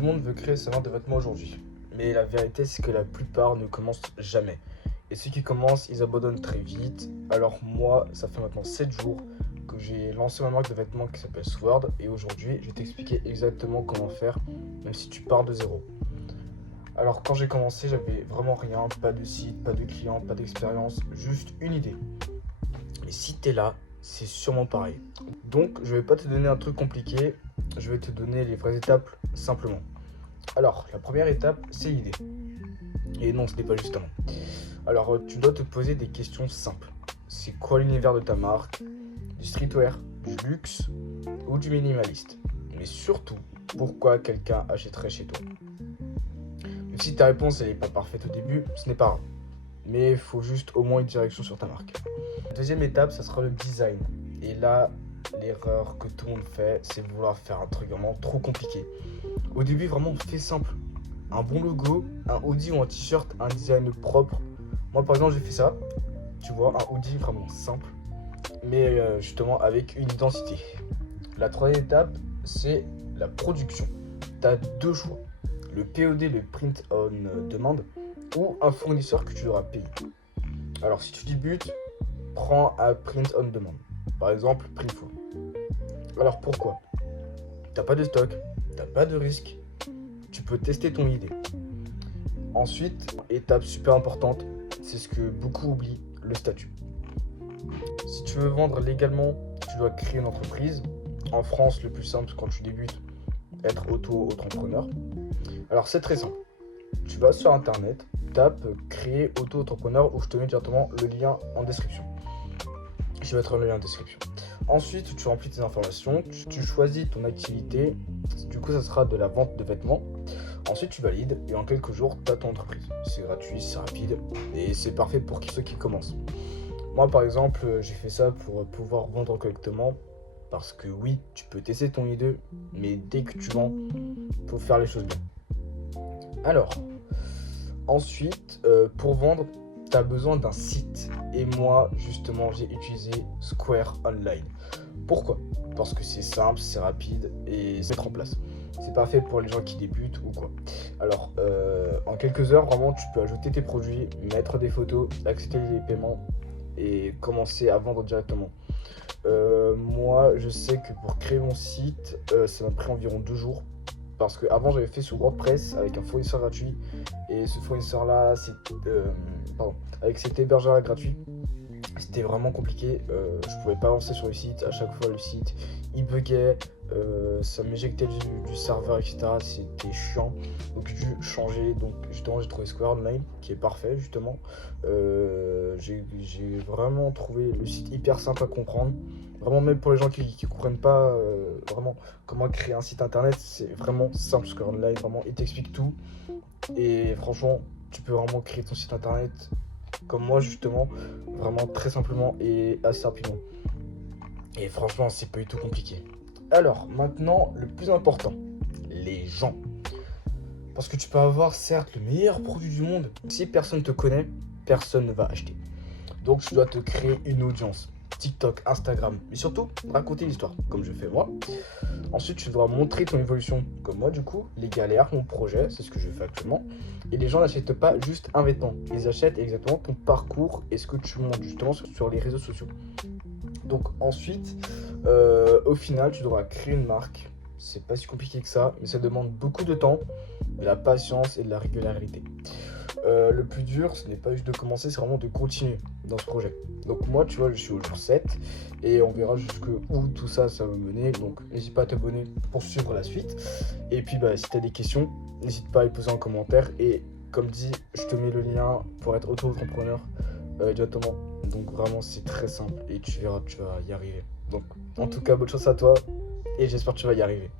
Tout le monde veut créer sa marque de vêtements aujourd'hui. Mais la vérité, c'est que la plupart ne commencent jamais. Et ceux qui commencent, ils abandonnent très vite. Alors moi, ça fait maintenant 7 jours que j'ai lancé ma marque de vêtements qui s'appelle Sword. Et aujourd'hui, je vais t'expliquer exactement comment faire, même si tu pars de zéro. Alors quand j'ai commencé, j'avais vraiment rien, pas de site, pas de clients, pas d'expérience, juste une idée. Et si t'es là, c'est sûrement pareil. Donc je vais pas te donner un truc compliqué, je vais te donner les vraies étapes simplement. Alors la première étape, c'est l'idée. Et non, ce n'est pas justement. Alors tu dois te poser des questions simples. C'est quoi l'univers de ta marque? Du streetwear, du luxe ou du minimaliste? Mais surtout, pourquoi quelqu'un achèterait chez toi? Même si ta réponse n'est pas parfaite au début, ce n'est pas grave. Mais il faut juste au moins une direction sur ta marque. La deuxième étape, ça sera le design. Et là, l'erreur que tout le monde fait, c'est vouloir faire un truc vraiment trop compliqué. Au début, vraiment, fais simple. Un bon logo, un hoodie ou un t-shirt, un design propre. Moi, par exemple, j'ai fait ça. Tu vois, un hoodie vraiment simple, mais justement avec une identité. La troisième étape, c'est la production. Tu as deux choix. Le POD, le print on demand, ou un fournisseur que tu devras payer. Alors, si tu débutes, prends un print on demand. Par exemple, Printful. Alors, pourquoi? T'as pas de stock, t'as pas de risque, tu peux tester ton idée. Ensuite, étape super importante, c'est ce que beaucoup oublient, le statut. Si tu veux vendre légalement, tu dois créer une entreprise. En France, le plus simple quand tu débutes, être auto-entrepreneur. Alors c'est très simple. Tu vas sur internet, tape créer auto-entrepreneur ou je te mets directement le lien en description. Je vais mettre le lien en description. Ensuite, tu remplis tes informations, tu choisis ton activité. Du coup, ça sera de la vente de vêtements. Ensuite, tu valides et en quelques jours, tu as ton entreprise. C'est gratuit, c'est rapide et c'est parfait pour ceux qui commencent. Moi, par exemple, j'ai fait ça pour pouvoir vendre correctement. Parce que oui, tu peux tester ton idée, mais dès que tu vends, il faut faire les choses bien. Alors, ensuite, pour vendre, tu as besoin d'un site. Et moi, justement, j'ai utilisé Square Online. Pourquoi? Parce que c'est simple, c'est rapide et c'est mettre en place. C'est parfait pour les gens qui débutent ou quoi. Alors, en quelques heures, vraiment, tu peux ajouter tes produits, mettre des photos, accepter les paiements et commencer à vendre directement. Moi, je sais que pour créer mon site, ça m'a pris environ 2 jours. Parce qu'avant, j'avais fait sur WordPress avec un fournisseur gratuit. Et ce fournisseur-là, avec cet hébergeur gratuit, c'était vraiment compliqué. Je pouvais pas avancer sur le site. À chaque fois, le site, il buguait. Ça m'éjectait du serveur, etc. C'était chiant. Donc, j'ai dû changer. Donc, justement, j'ai trouvé Square Online qui est parfait, justement. J'ai vraiment trouvé le site hyper simple à comprendre. Vraiment, même pour les gens qui comprennent pas vraiment comment créer un site internet, c'est vraiment simple. Square Online, vraiment, il t'explique tout. Et franchement, tu peux vraiment créer ton site internet comme moi, justement, vraiment très simplement et assez rapidement. Et franchement, c'est pas du tout compliqué. Alors, maintenant, le plus important, les gens. Parce que tu peux avoir, certes, le meilleur produit du monde. Si personne ne te connaît, personne ne va acheter. Donc, tu dois te créer une audience. TikTok, Instagram, mais surtout, raconter l'histoire, comme je fais moi. Ensuite, tu devras montrer ton évolution, comme moi, du coup, les galères, mon projet, c'est ce que je fais actuellement. Et les gens n'achètent pas juste un vêtement. Ils achètent exactement ton parcours et ce que tu montres, justement, sur les réseaux sociaux. Donc, ensuite, au final, tu devras créer une marque. C'est pas si compliqué que ça, mais ça demande beaucoup de temps, de la patience et de la régularité. Le plus dur, ce n'est pas juste de commencer, c'est vraiment de continuer dans ce projet. Donc moi, tu vois, je suis au jour 7 et on verra jusqu'où tout ça va mener. Donc n'hésite pas à t'abonner pour suivre la suite. Et puis si tu as des questions, n'hésite pas à les poser en commentaire. Et comme dit, je te mets le lien pour être auto-entrepreneur directement. Donc vraiment, c'est très simple et tu verras, tu vas y arriver. Donc en tout cas, bonne chance à toi et j'espère que tu vas y arriver.